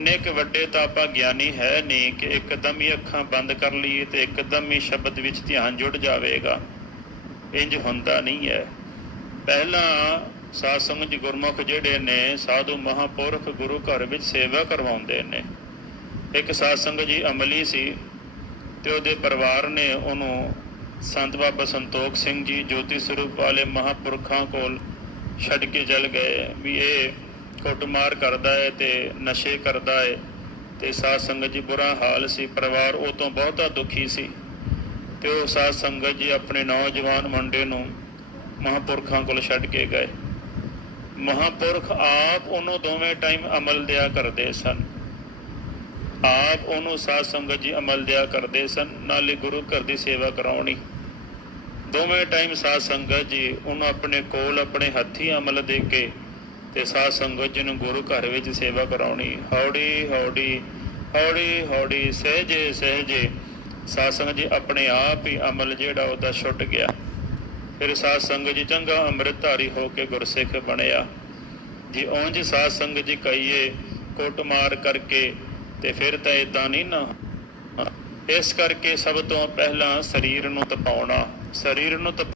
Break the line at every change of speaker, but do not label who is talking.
ਨੇ ਕਿ ਵੱਡੇ ਤਾਂ ਆਪਾਂ ਗਿਆਨੀ ਹੈ ਨਹੀਂ ਕਿ ਇੱਕਦਮ ਹੀ ਅੱਖਾਂ ਬੰਦ ਕਰ ਲਈਏ ਤੇ ਇੱਕਦਮ ਹੀ ਸ਼ਬਦ ਵਿੱਚ ਧਿਆਨ ਜੁੜ ਜਾਵੇਗਾ। ਇੰਜ ਹੁੰਦਾ ਨਹੀਂ ਹੈ। ਪਹਿਲਾਂ ਸਾਧ ਸੰਗਤ ਜੀ ਗੁਰਮੁਖ ਜਿਹੜੇ ਨੇ, ਸਾਧੂ ਮਹਾਪੁਰਖ ਗੁਰੂ ਘਰ ਵਿੱਚ ਸੇਵਾ ਕਰਵਾਉਂਦੇ ਨੇ। ਇੱਕ ਸਾਧ ਸੰਗਤ ਜੀ ਅਮਲੀ ਸੀ ਤੇ ਉਹਦੇ ਪਰਿਵਾਰ ਨੇ ਉਹਨੂੰ ਸੰਤ ਬਾਬਾ ਸੰਤੋਖ ਸਿੰਘ ਜੀ ਜੋਤੀ ਸਰੂਪ ਵਾਲੇ ਮਹਾਪੁਰਖਾਂ ਕੋਲ ਛੱਡ ਕੇ ਚਲ ਗਏ ਵੀ ਇਹ ਕੁੱਟਮਾਰ ਕਰਦਾ ਹੈ ਤੇ ਨਸ਼ੇ ਕਰਦਾ ਹੈ ਤੇ ਸਾਧ ਸੰਗਤ ਜੀ ਬੁਰਾ ਹਾਲ ਸੀ, ਪਰਿਵਾਰ ਉਹ ਤੋਂ ਬਹੁਤਾ ਦੁਖੀ ਸੀ। ਤੇ ਉਹ ਸਾਧ ਸੰਗਤ ਜੀ ਆਪਣੇ ਨੌਜਵਾਨ ਮੁੰਡੇ ਨੂੰ ਮਹਾਪੁਰਖਾਂ ਕੋਲ ਛੱਡ ਕੇ ਗਏ। ਮਹਾਪੁਰਖ ਆਪ ਉਹਨੂੰ ਦੋਵੇਂ ਟਾਈਮ ਅਮਲ ਦਿਆ ਕਰਦੇ ਸਨ। ਆਪ ਉਹਨੂੰ ਸਾਧ ਸੰਗਤ ਜੀ ਅਮਲ ਦਿਆ ਕਰਦੇ ਸਨ, ਨਾਲੇ ਗੁਰੂ ਘਰ ਦੀ ਸੇਵਾ ਕਰਾਉਣੀ। ਦੋਵੇਂ ਟਾਈਮ ਸਾਧ ਸੰਗਤ ਜੀ ਉਹਨੂੰ ਆਪਣੇ ਕੋਲ, ਆਪਣੇ ਹੱਥੀ ਅਮਲ ਦੇ ਕੇ ਤੇ ਸਾਧ ਸੰਗਤ ਜੀ ਨੂੰ ਗੁਰੂ ਘਰ ਵਿੱਚ ਸੇਵਾ ਕਰਾਉਣੀ। ਹੌੜੀ ਹੌੜੀ ਹੌੜੀ ਹੌੜੀ ਸਹਿਜੇ ਸਹਿਜੇ ਸਾਧ ਸੰਗਤ ਜੀ ਆਪਣੇ ਆਪ ਹੀ ਅਮਲ ਜਿਹੜਾ ਉਹਦਾ ਛੁੱਟ ਗਿਆ। ਫਿਰ ਸਾਧ ਸੰਗਤ ਜੀ ਚੰਗਾ ਅੰਮ੍ਰਿਤਧਾਰੀ ਹੋ ਕੇ ਗੁਰਸਿੱਖ ਬਣਿਆ। ਜੀ ਉਂਝ ਸਾਧ ਸੰਗਤ ਜੀ ਕਹੀਏ ਕੁੱਟਮਾਰ ਕਰਕੇ ਤੇ ਫਿਰ ਤਾਂ ਇਦਾਂ ਨਹੀਂ ਨਾ ਇਸ ਕਰਕੇ ਸਭ ਤੋਂ ਪਹਿਲਾਂ ਸਰੀਰ ਨੂੰ ਤਪਾਉਣਾ। ਸਰੀਰ ਨੂੰ ਤਪ